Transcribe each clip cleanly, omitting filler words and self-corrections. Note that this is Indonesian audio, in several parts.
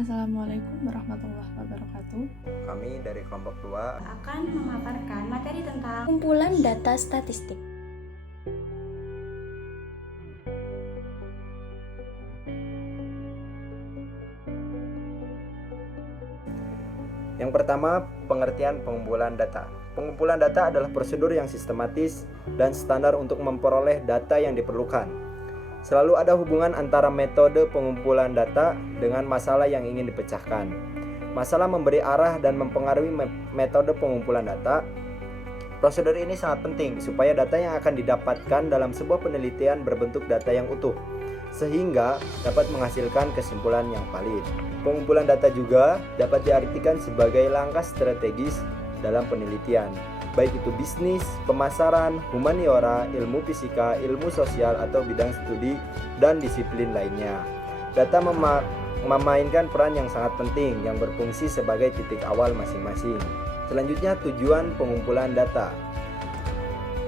Assalamualaikum warahmatullahi wabarakatuh. Kami dari kelompok 2 akan memaparkan materi tentang kumpulan data statistik. Yang pertama, pengertian pengumpulan data. Pengumpulan data adalah prosedur yang sistematis dan standar untuk memperoleh data yang diperlukan. Selalu ada hubungan antara metode pengumpulan data dengan masalah yang ingin dipecahkan. Masalah memberi arah dan mempengaruhi metode pengumpulan data. Prosedur ini sangat penting supaya data yang akan didapatkan dalam sebuah penelitian berbentuk data yang utuh, sehingga dapat menghasilkan kesimpulan yang valid. Pengumpulan data juga dapat diartikan sebagai langkah strategis dalam penelitian, baik itu bisnis, pemasaran, humaniora, ilmu fisika, ilmu sosial, atau bidang studi dan disiplin lainnya. Data memainkan peran yang sangat penting yang berfungsi sebagai titik awal masing-masing. Selanjutnya, tujuan pengumpulan data.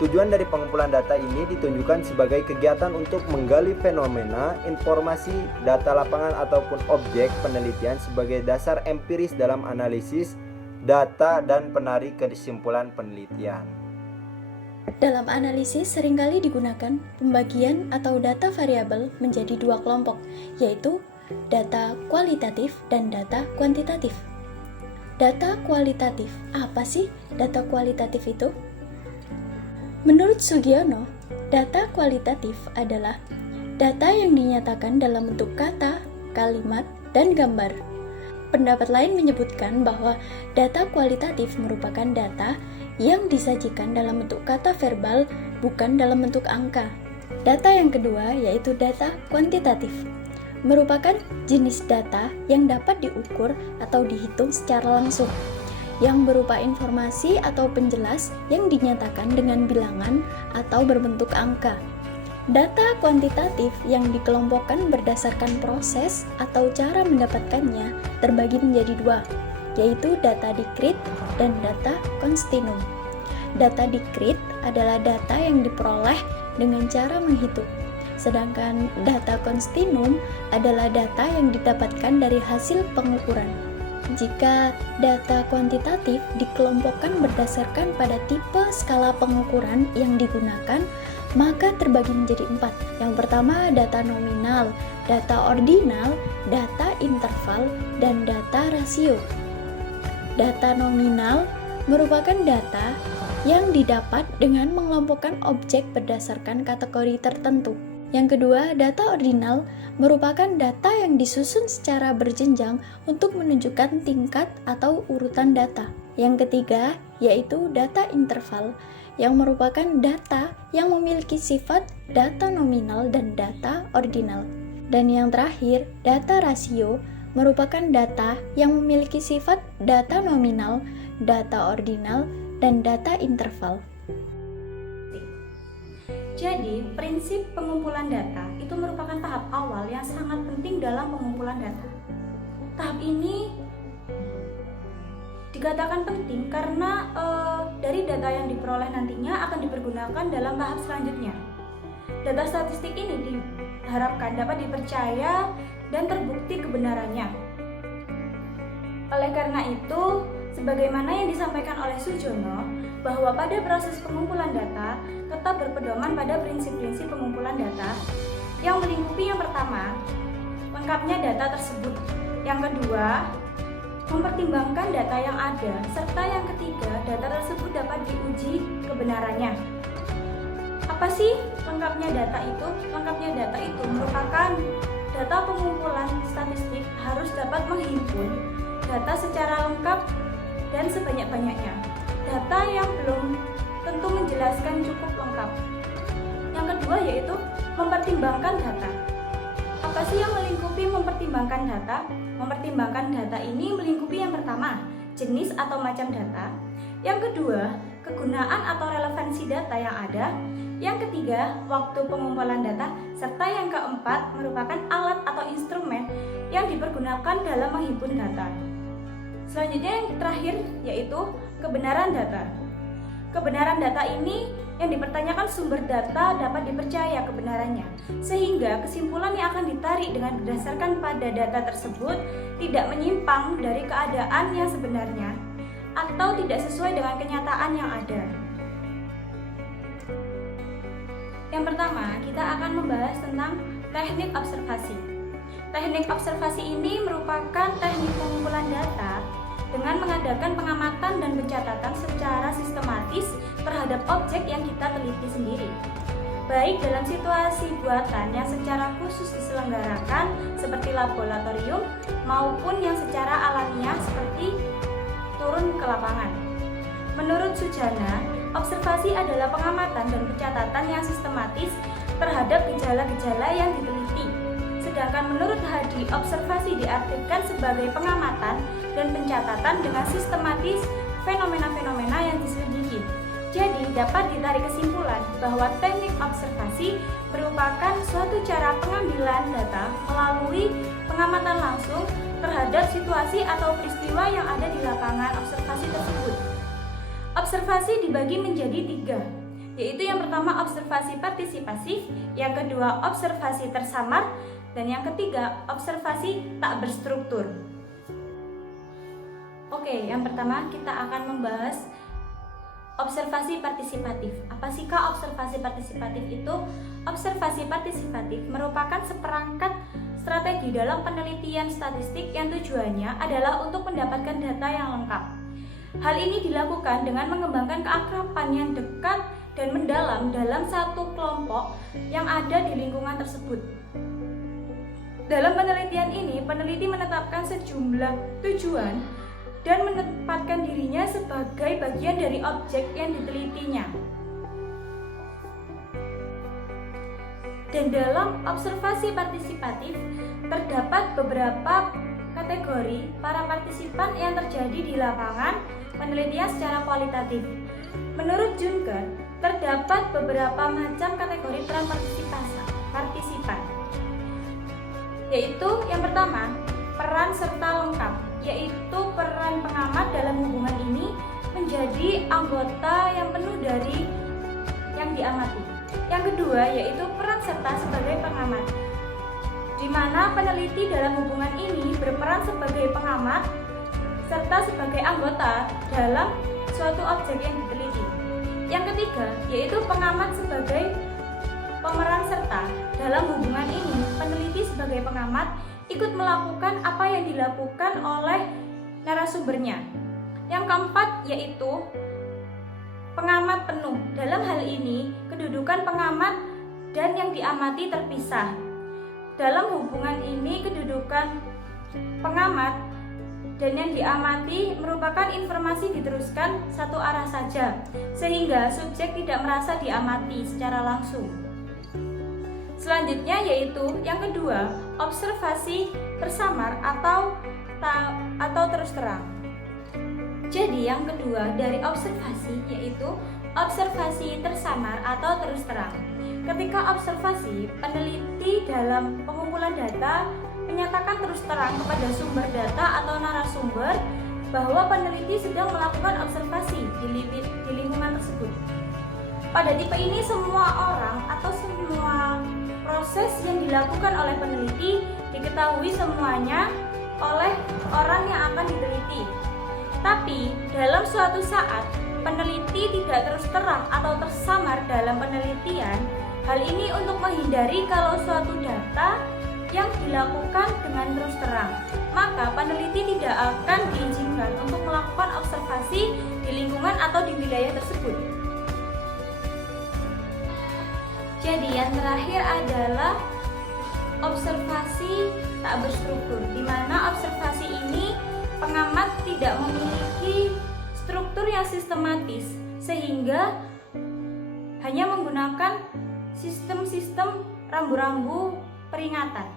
Tujuan dari pengumpulan data ini ditunjukkan sebagai kegiatan untuk menggali fenomena, informasi, data lapangan ataupun objek penelitian sebagai dasar empiris dalam analisis data dan penarik kesimpulan penelitian. Dalam analisis seringkali digunakan pembagian atau data variabel menjadi dua kelompok, yaitu data kualitatif dan data kuantitatif. Data kualitatif, apa sih data kualitatif itu? Menurut Sugiono, data kualitatif adalah data yang dinyatakan dalam bentuk kata, kalimat, dan gambar. Pendapat lain menyebutkan bahwa data kualitatif merupakan data yang disajikan dalam bentuk kata verbal, bukan dalam bentuk angka. Data yang kedua yaitu data kuantitatif, merupakan jenis data yang dapat diukur atau dihitung secara langsung, yang berupa informasi atau penjelas yang dinyatakan dengan bilangan atau berbentuk angka. Data kuantitatif yang dikelompokkan berdasarkan proses atau cara mendapatkannya terbagi menjadi dua, yaitu data discrete dan data continuum. Data discrete adalah data yang diperoleh dengan cara menghitung, sedangkan data continuum adalah data yang didapatkan dari hasil pengukuran. Jika data kuantitatif dikelompokkan berdasarkan pada tipe skala pengukuran yang digunakan, maka terbagi menjadi 4. Yang pertama, data nominal, data ordinal, data interval, dan data rasio. Data nominal merupakan data yang didapat dengan mengelompokkan objek berdasarkan kategori tertentu. Yang kedua, data ordinal merupakan data yang disusun secara berjenjang untuk menunjukkan tingkat atau urutan data. Yang ketiga, yaitu data interval, yang merupakan data yang memiliki sifat data nominal dan data ordinal. Dan yang terakhir, data rasio merupakan data yang memiliki sifat data nominal, data ordinal, dan data interval. Jadi, prinsip pengumpulan data itu merupakan tahap awal yang sangat penting dalam pengumpulan data. Tahap ini dikatakan penting karena dari data yang diperoleh nantinya akan dipergunakan dalam tahap selanjutnya. Data statistik ini diharapkan dapat dipercaya dan terbukti kebenarannya. Oleh karena itu, sebagaimana yang disampaikan oleh Sujono, bahwa pada proses pengumpulan data tetap berpedoman pada prinsip-prinsip pengumpulan data yang melingkupi yang pertama, lengkapnya data tersebut. Yang kedua, mempertimbangkan data yang ada, serta yang ketiga, data tersebut dapat diuji kebenarannya. Apa sih lengkapnya data itu? Lengkapnya data itu merupakan data pengumpulan statistik harus dapat menghimpun data secara lengkap dan sebanyak-banyaknya. Data yang belum tentu menjelaskan cukup lengkap. Yang kedua yaitu mempertimbangkan data. Apa sih yang melingkupi mempertimbangkan data? Mempertimbangkan data ini melingkupi yang pertama, jenis atau macam data. Yang kedua, kegunaan atau relevansi data yang ada. Yang ketiga, waktu pengumpulan data. Serta yang keempat, merupakan alat atau instrumen yang dipergunakan dalam menghimpun data. Selanjutnya yang terakhir yaitu kebenaran data. kebenaran data ini yang dipertanyakan sumber data dapat dipercaya kebenarannya, sehingga kesimpulan yang akan ditarik dengan berdasarkan pada data tersebut tidak menyimpang dari keadaan yang sebenarnya atau tidak sesuai dengan kenyataan yang ada. Yang pertama, kita akan membahas tentang teknik observasi. Teknik observasi ini merupakan teknik pengumpulan data dengan mengadakan pengamatan dan pencatatan secara sistematis terhadap objek yang kita teliti sendiri, baik dalam situasi buatan yang secara khusus diselenggarakan seperti laboratorium maupun yang secara alamiah seperti turun ke lapangan. Menurut Sujana, observasi adalah pengamatan dan pencatatan yang sistematis terhadap gejala-gejala yang diteliti. Sedangkan menurut Hadi, observasi diartikan sebagai pengamatan dan pencatatan dengan sistematis fenomena-fenomena yang diselidiki. Jadi, dapat ditarik kesimpulan bahwa teknik observasi merupakan suatu cara pengambilan data melalui pengamatan langsung terhadap situasi atau peristiwa yang ada di lapangan observasi tersebut. Observasi dibagi menjadi 3, yaitu yang pertama observasi partisipasif, yang kedua observasi tersamar, dan yang ketiga observasi tak berstruktur. Oke, yang pertama kita akan membahas observasi partisipatif. Apa sih Kak observasi partisipatif itu? Observasi partisipatif merupakan seperangkat strategi dalam penelitian statistik yang tujuannya adalah untuk mendapatkan data yang lengkap. Hal ini dilakukan dengan mengembangkan keakraban yang dekat dan mendalam dalam satu kelompok yang ada di lingkungan tersebut. Dalam penelitian ini, peneliti menetapkan sejumlah tujuan dan menempatkan dirinya sebagai bagian dari objek yang ditelitinya. Dan dalam observasi partisipatif, terdapat beberapa kategori para partisipan yang terjadi di lapangan penelitian secara kualitatif. Menurut Juncker, terdapat beberapa macam kategori peran partisipan, yaitu yang pertama, peran serta lengkap, yaitu peran pengamat dalam hubungan ini menjadi anggota yang penuh dari yang diamati. Yang kedua, yaitu peran serta sebagai pengamat, di mana peneliti dalam hubungan ini berperan sebagai pengamat serta sebagai anggota dalam suatu objek yang diteliti. Yang ketiga, yaitu pengamat sebagai pemeran serta. Dalam hubungan ini, peneliti sebagai pengamat ikut melakukan apa yang dilakukan oleh narasumbernya. Yang keempat, yaitu pengamat penuh. Dalam hal ini, kedudukan pengamat dan yang diamati terpisah. Dalam hubungan ini, kedudukan pengamat dan yang diamati merupakan informasi diteruskan satu arah saja, sehingga subjek tidak merasa diamati secara langsung. Selanjutnya yaitu yang kedua, observasi tersamar atau terus terang. Jadi yang kedua dari observasi yaitu observasi tersamar atau terus terang. Ketika observasi, peneliti dalam pengumpulan data menyatakan terus terang kepada sumber data atau narasumber bahwa peneliti sedang melakukan observasi di lingkungan tersebut. Pada tipe ini semua orang atau semua proses yang dilakukan oleh peneliti diketahui semuanya oleh orang yang akan diteliti. Tapi dalam suatu saat peneliti tidak terus terang atau tersamar dalam penelitian. Hal ini untuk menghindari kalau suatu data yang dilakukan dengan terus terang, maka peneliti tidak akan diizinkan untuk melakukan observasi di lingkungan atau di wilayah tersebut. Jadi yang terakhir adalah observasi tak berstruktur, di mana observasi ini pengamat tidak memiliki struktur yang sistematis sehingga hanya menggunakan sistem-sistem rambu-rambu peringatan.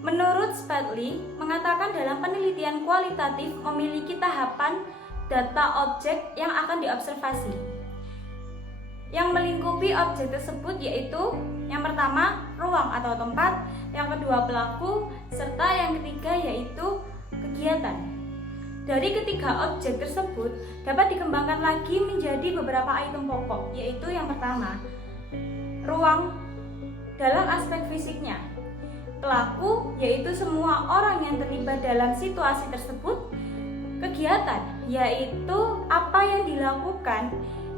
Menurut Spradley, mengatakan dalam penelitian kualitatif memiliki tahapan data objek yang akan diobservasi, yang melingkupi objek tersebut yaitu yang pertama ruang atau tempat, yang kedua pelaku, serta yang ketiga yaitu kegiatan. Dari ketiga objek tersebut dapat dikembangkan lagi menjadi beberapa item pokok, yaitu yang pertama, ruang dalam aspek fisiknya. Pelaku yaitu semua orang yang terlibat dalam situasi tersebut. Kegiatan yaitu apa yang dilakukan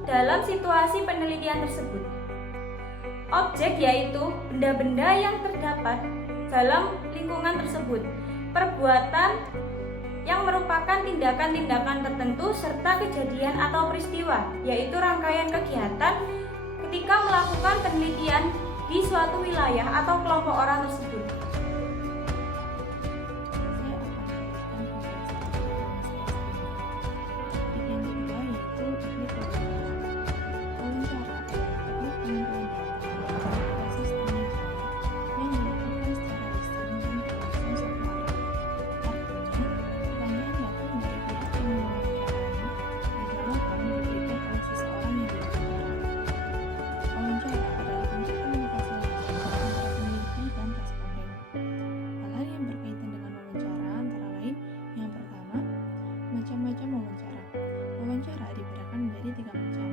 dalam situasi penelitian tersebut. Objek yaitu benda-benda yang terdapat dalam lingkungan tersebut. Perbuatan yang merupakan tindakan-tindakan tertentu serta kejadian atau peristiwa, yaitu rangkaian kegiatan ketika melakukan penelitian di suatu wilayah atau kelompok orang tersebut. Macam-macam wawancara. Wawancara dibedakan menjadi 3 macam.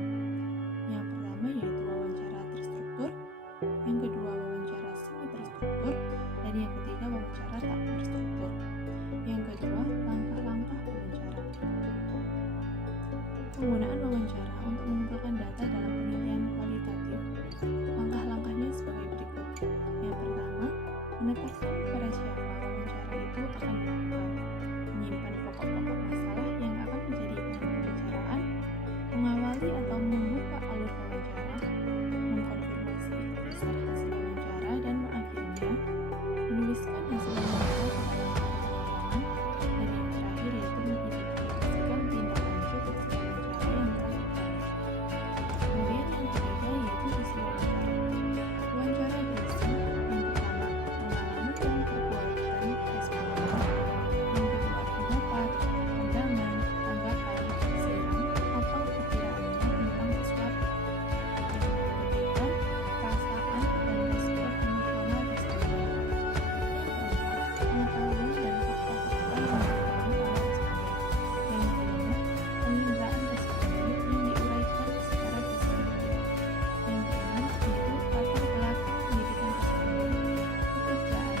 Yang pertama yaitu wawancara terstruktur, yang kedua wawancara semi terstruktur, dan yang ketiga wawancara tak terstruktur. Yang kedua, langkah-langkah wawancara. Penggunaan wawancara untuk mengumpulkan data dalam penelitian kualitatif. Langkah-langkahnya sebagai berikut. Yang pertama, menetapkan kepada siapa wawancara itu akan dilakukan. Menyimpan pokok-pokok masalah yang akan menjadi bahan pembicaraan, mengawali atau membuka alur wawancara, mengkonfirmasi besar hasil wawancara dan mengakhirinya, menuliskan hasil wawancara kepada pengalaman, dan yang terakhir yaitu mengidentifikasikan tindak lanjut hasil wawancara yang dilakukan. Kemudian yang ketiga yaitu isi wawancara. Wawancara berisi yang pertama pengalaman dan perbuatan responden. Yang kedua, pendapat, pandangan, tanggapan, siram, atau perkiraannya tentang sesuatu. Yang ketiga, perasaan dan respon emosional responden. Yang keempat, pengetahuan dan fakta-fakta yang diketahui oleh responden. Yang kelima, penginderaan responden yang diuraikan secara deskriptif. Yang keenam, yaitu latar belakang pendidikan responden, pekerjaan,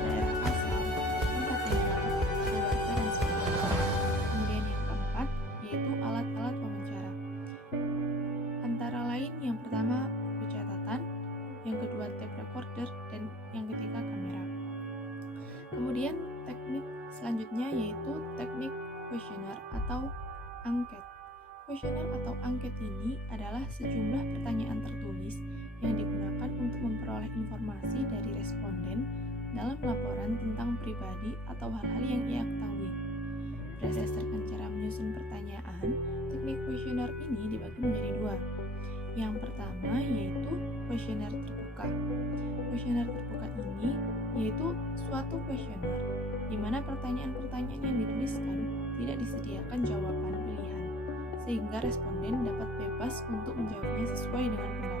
daerah asal, tempat tinggal, keluarga, dan sebagainya. Kemudian yang keempat, yaitu alat-alat wawancara. Antara lain yang pertama buku catatan, yang kedua tape recorder, dan yang ketiga kamera. Kemudian teknik selanjutnya yaitu teknik kuesioner atau angket. Kuesioner atau angket ini adalah sejumlah pertanyaan tertulis yang digunakan untuk memperoleh informasi dari responden dalam laporan tentang pribadi atau hal-hal yang ia ketahui. Berdasarkan cara menyusun pertanyaan, teknik kuesioner ini dibagi menjadi 2. Yang pertama yaitu kuesioner terbuka. Kuesioner terbuka ini yaitu suatu kuesioner di mana pertanyaan-pertanyaan yang dituliskan tidak disediakan jawaban pilihan, sehingga responden dapat bebas untuk menjawabnya sesuai dengan pendapat.